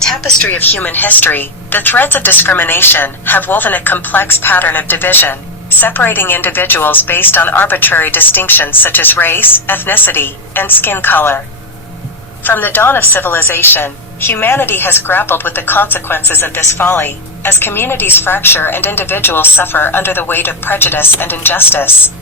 tapestry of human history, the threads of discrimination have woven a complex pattern of division, separating individuals based on arbitrary distinctions such as race, ethnicity, and skin color. From the dawn of civilization, humanity has grappled with the consequences of this folly, as communities fracture and individuals suffer under the weight of prejudice and injustice.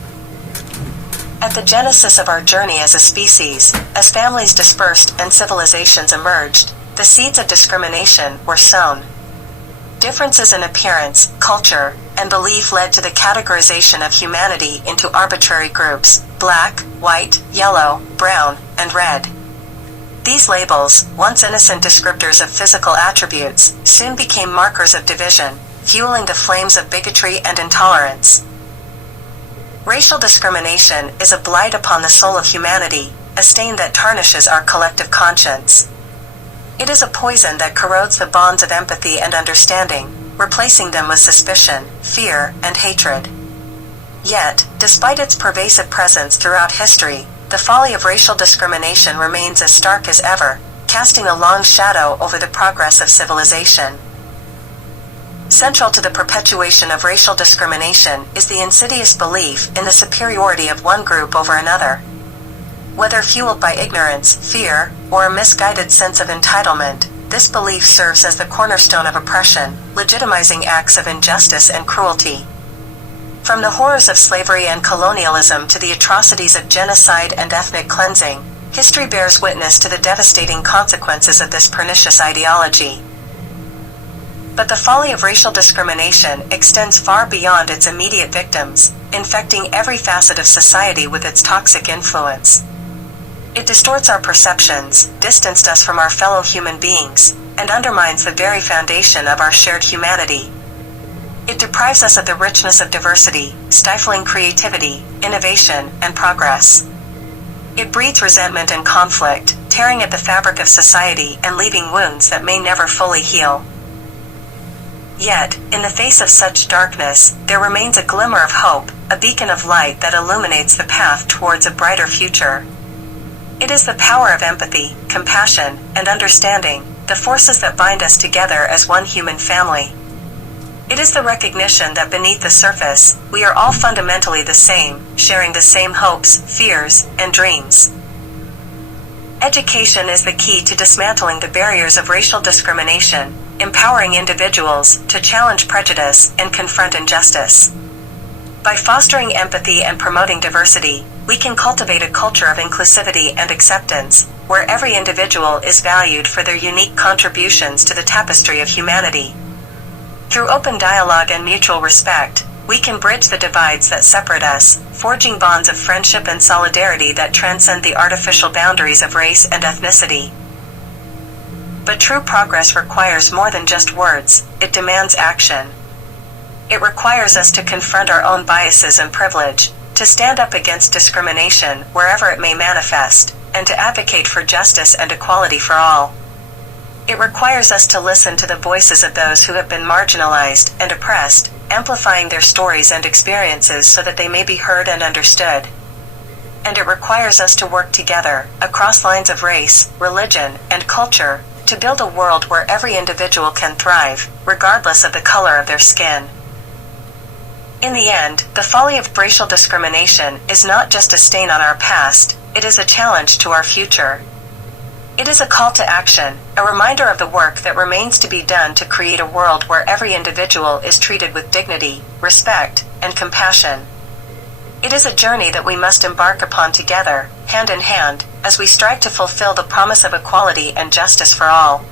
At the genesis of our journey as a species, as families dispersed and civilizations emerged, the seeds of discrimination were sown. Differences in appearance, culture, and belief led to the categorization of humanity into arbitrary groups: black, white, yellow, brown, and red. These labels, once innocent descriptors of physical attributes, soon became markers of division, fueling the flames of bigotry and intolerance. Racial discrimination is a blight upon the soul of humanity, a stain that tarnishes our collective conscience. It is a poison that corrodes the bonds of empathy and understanding, replacing them with suspicion, fear, and hatred. Yet, despite its pervasive presence throughout history, the folly of racial discrimination remains as stark as ever, casting a long shadow over the progress of civilization. Central to the perpetuation of racial discrimination is the insidious belief in the superiority of one group over another. Whether fueled by ignorance, fear, or a misguided sense of entitlement, this belief serves as the cornerstone of oppression, legitimizing acts of injustice and cruelty. From the horrors of slavery and colonialism to the atrocities of genocide and ethnic cleansing, history bears witness to the devastating consequences of this pernicious ideology. But the folly of racial discrimination extends far beyond its immediate victims, infecting every facet of society with its toxic influence. It distorts our perceptions, distanced us from our fellow human beings, and undermines the very foundation of our shared humanity. It deprives us of the richness of diversity, stifling creativity, innovation, and progress. It breeds resentment and conflict, tearing at the fabric of society and leaving wounds that may never fully heal. Yet, in the face of such darkness, there remains a glimmer of hope, a beacon of light that illuminates the path towards a brighter future. It is the power of empathy, compassion, and understanding, the forces that bind us together as one human family. It is the recognition that beneath the surface, we are all fundamentally the same, sharing the same hopes, fears, and dreams. Education is the key to dismantling the barriers of racial discrimination, empowering individuals to challenge prejudice and confront injustice. By fostering empathy and promoting diversity, we can cultivate a culture of inclusivity and acceptance, where every individual is valued for their unique contributions to the tapestry of humanity. Through open dialogue and mutual respect, we can bridge the divides that separate us, forging bonds of friendship and solidarity that transcend the artificial boundaries of race and ethnicity. But true progress requires more than just words, it demands action. It requires us to confront our own biases and privilege, to stand up against discrimination wherever it may manifest, and to advocate for justice and equality for all. It requires us to listen to the voices of those who have been marginalized and oppressed, amplifying their stories and experiences so that they may be heard and understood. And it requires us to work together, across lines of race, religion, and culture, to build a world where every individual can thrive, regardless of the color of their skin. In the end, the folly of racial discrimination is not just a stain on our past, it is a challenge to our future. It is a call to action, a reminder of the work that remains to be done to create a world where every individual is treated with dignity, respect, and compassion. It is a journey that we must embark upon together, hand in hand, as we strive to fulfill the promise of equality and justice for all.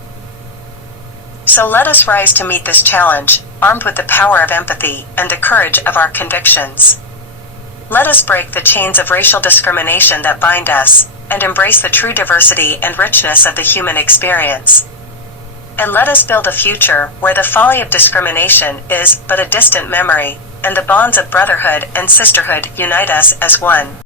So let us rise to meet this challenge, armed with the power of empathy and the courage of our convictions. Let us break the chains of racial discrimination that bind us, and embrace the true diversity and richness of the human experience. And let us build a future where the folly of discrimination is but a distant memory, and the bonds of brotherhood and sisterhood unite us as one.